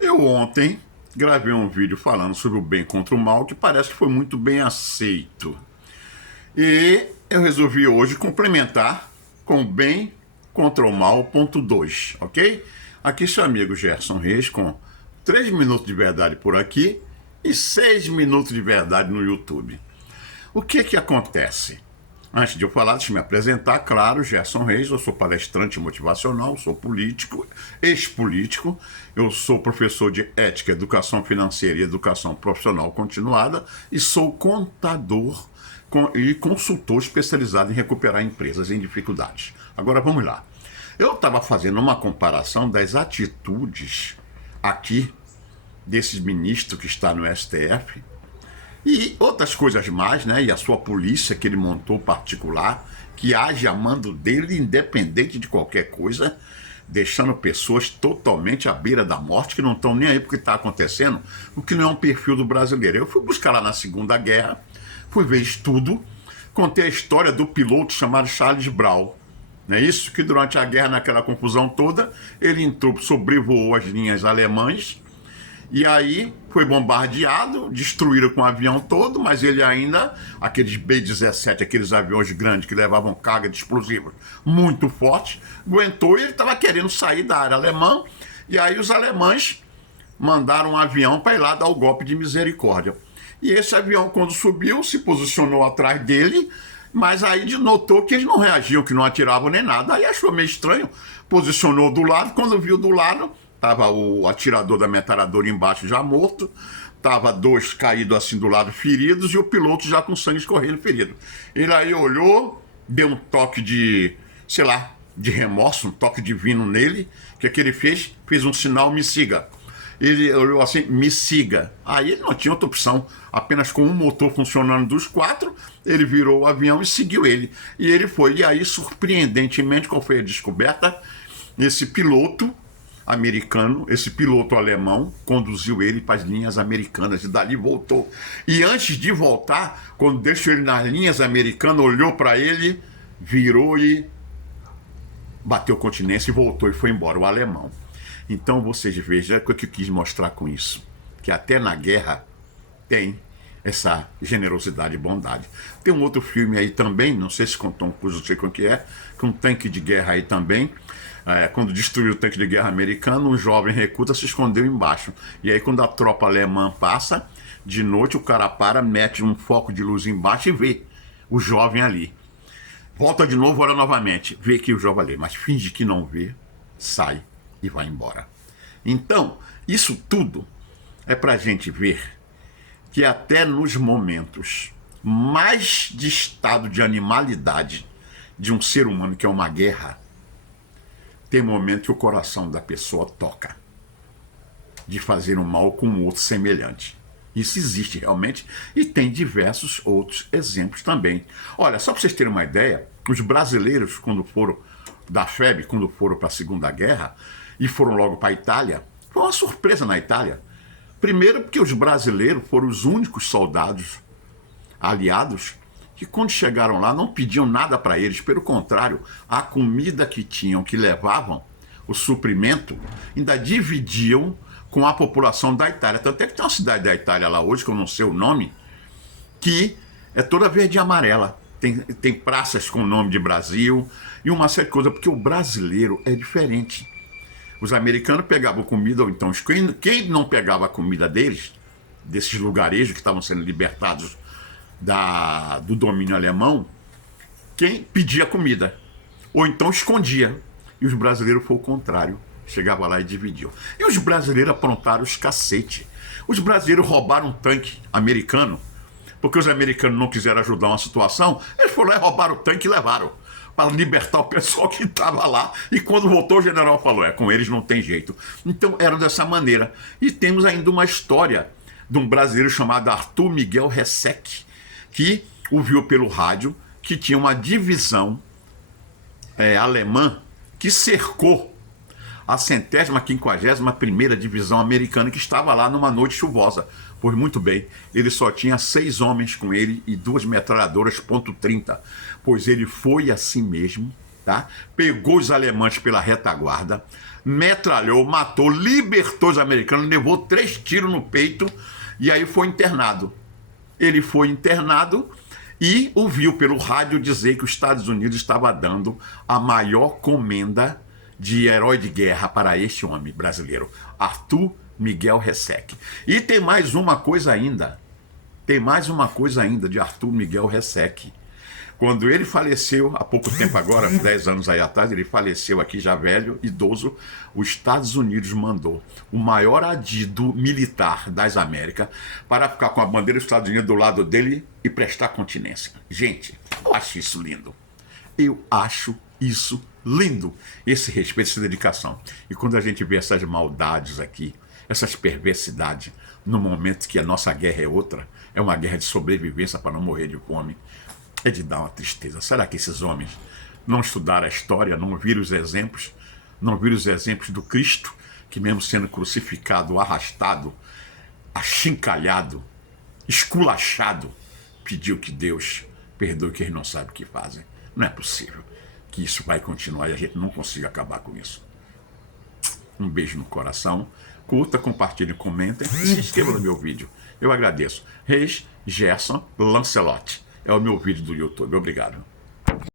Eu ontem gravei um vídeo falando sobre o bem contra o mal que parece que foi muito bem aceito. E eu resolvi hoje complementar com o bem contra o mal, ponto 2, ok? Aqui seu amigo Gerson Reis com 3 minutos de verdade por aqui e 6 minutos de verdade no YouTube. O que acontece? Antes de eu falar, deixa eu me apresentar, claro, Gerson Reis, eu sou palestrante motivacional, sou político, ex-político, eu sou professor de ética, educação financeira e educação profissional continuada e sou contador e consultor especializado em recuperar empresas em dificuldades. Agora vamos lá. Eu estava fazendo uma comparação das atitudes aqui desses ministros que está no STF e outras coisas mais, né? E a sua polícia que ele montou particular, que age a mando dele, independente de qualquer coisa, deixando pessoas totalmente à beira da morte, que não estão nem aí porque está acontecendo, o que não é um perfil do brasileiro. Eu fui buscar lá na Segunda Guerra, fui ver estudo, contei a história do piloto chamado Charles Brown. Não é isso? Que durante a guerra, naquela confusão toda, ele entrou, sobrevoou as linhas alemãs, e aí foi bombardeado, destruíram com o avião todo, mas ele ainda, aqueles B-17, aqueles aviões grandes que levavam carga de explosivos muito forte, aguentou e ele estava querendo sair da área alemã, e aí os alemães mandaram um avião para ir lá dar o golpe de misericórdia. E esse avião, quando subiu, se posicionou atrás dele, mas aí notou que eles não reagiam, que não atiravam nem nada, aí achou meio estranho, posicionou do lado, quando viu do lado, estava o atirador da metralhadora embaixo já morto, estava 2 caídos assim do lado feridos e o piloto já com sangue escorrendo ferido. Ele aí olhou, deu um toque de, sei lá, de remorso, um toque divino nele. O que ele fez? Fez um sinal, me siga. Ele olhou assim, me siga. Aí ele não tinha outra opção, apenas com um motor funcionando dos 4, ele virou o avião e seguiu ele. E ele foi, e aí surpreendentemente, qual foi a descoberta? Esse piloto americano, esse piloto alemão, conduziu ele para as linhas americanas e dali voltou. E antes de voltar, quando deixou ele nas linhas americanas, olhou para ele, virou e bateu continência e voltou e foi embora, o alemão. Então vocês vejam o que eu quis mostrar com isso, que até na guerra tem essa generosidade e bondade. Tem um outro filme aí também, não sei se contou um curso, não sei qual que é um tanque de guerra aí também. Quando destruiu o tanque de guerra americano, um jovem recruta se escondeu embaixo. E aí quando a tropa alemã passa, de noite o cara para, mete um foco de luz embaixo e vê o jovem ali. Volta de novo, olha novamente, vê que o jovem ali, mas finge que não vê, sai e vai embora. Então, isso tudo é para a gente ver que até nos momentos mais de estado de animalidade de um ser humano, que é uma guerra, tem momento que o coração da pessoa toca de fazer um mal com um outro semelhante. Isso existe realmente e tem diversos outros exemplos também. Olha, só para vocês terem uma ideia, os brasileiros, quando foram da FEB, quando foram para a Segunda Guerra e foram logo para a Itália, foi uma surpresa na Itália. Primeiro porque os brasileiros foram os únicos soldados aliados que quando chegaram lá não pediam nada para eles, pelo contrário, a comida que tinham, que levavam, o suprimento, ainda dividiam com a população da Itália. Tanto é que tem uma cidade da Itália lá hoje, que eu não sei o nome, que é toda verde e amarela. Tem praças com o nome de Brasil e uma série de coisas, porque o brasileiro é diferente. Os americanos pegavam comida, ou então quem não pegava a comida deles, desses lugarejos que estavam sendo libertados do domínio alemão, quem pedia comida, ou então escondia. E os brasileiros foi o contrário, chegava lá e dividiam. E os brasileiros aprontaram os cacete. Os brasileiros roubaram um tanque americano, porque os americanos não quiseram ajudar uma situação, eles foram lá e roubaram o tanque e levaram, para libertar o pessoal que estava lá. E quando voltou, o general falou, com eles não tem jeito. Então eram dessa maneira. E temos ainda uma história de um brasileiro chamado Arthur Miguel Ressec, que ouviu pelo rádio que tinha uma divisão alemã que cercou a 151ª divisão americana, que estava lá numa noite chuvosa. Pois muito bem, ele só tinha 6 homens com ele e 2 metralhadoras .30, pois ele foi assim mesmo, tá? Pegou os alemães pela retaguarda, metralhou, matou, libertou os americanos, levou 3 tiros no peito e aí foi internado. Ele foi internado e ouviu pelo rádio dizer que os Estados Unidos estava dando a maior comenda de herói de guerra para este homem brasileiro, Arthur Miguel Reseque. E tem mais uma coisa ainda. Tem mais uma coisa ainda de Arthur Miguel Reseque. Quando ele faleceu, há pouco tempo agora, 10 anos aí atrás, ele faleceu aqui já velho, idoso, os Estados Unidos mandou o maior adido militar das Américas para ficar com a bandeira dos Estados Unidos do lado dele e prestar continência. Gente, eu acho isso lindo. Eu acho isso lindo, esse respeito, essa dedicação. E quando a gente vê essas maldades aqui, essas perversidades, no momento que a nossa guerra é outra, é uma guerra de sobrevivência para não morrer de fome, é de dar uma tristeza. Será que esses homens não estudaram a história, não viram os exemplos, não viram os exemplos do Cristo, que mesmo sendo crucificado, arrastado, achincalhado, esculachado, pediu que Deus perdoe que eles não sabem o que fazem? Não é possível que isso vai continuar e a gente não consiga acabar com isso. Um beijo no coração, curta, compartilhe, comentem e se inscreva no meu vídeo. Eu agradeço. Reis Gerson Lancelotti. É o meu vídeo do YouTube. Obrigado.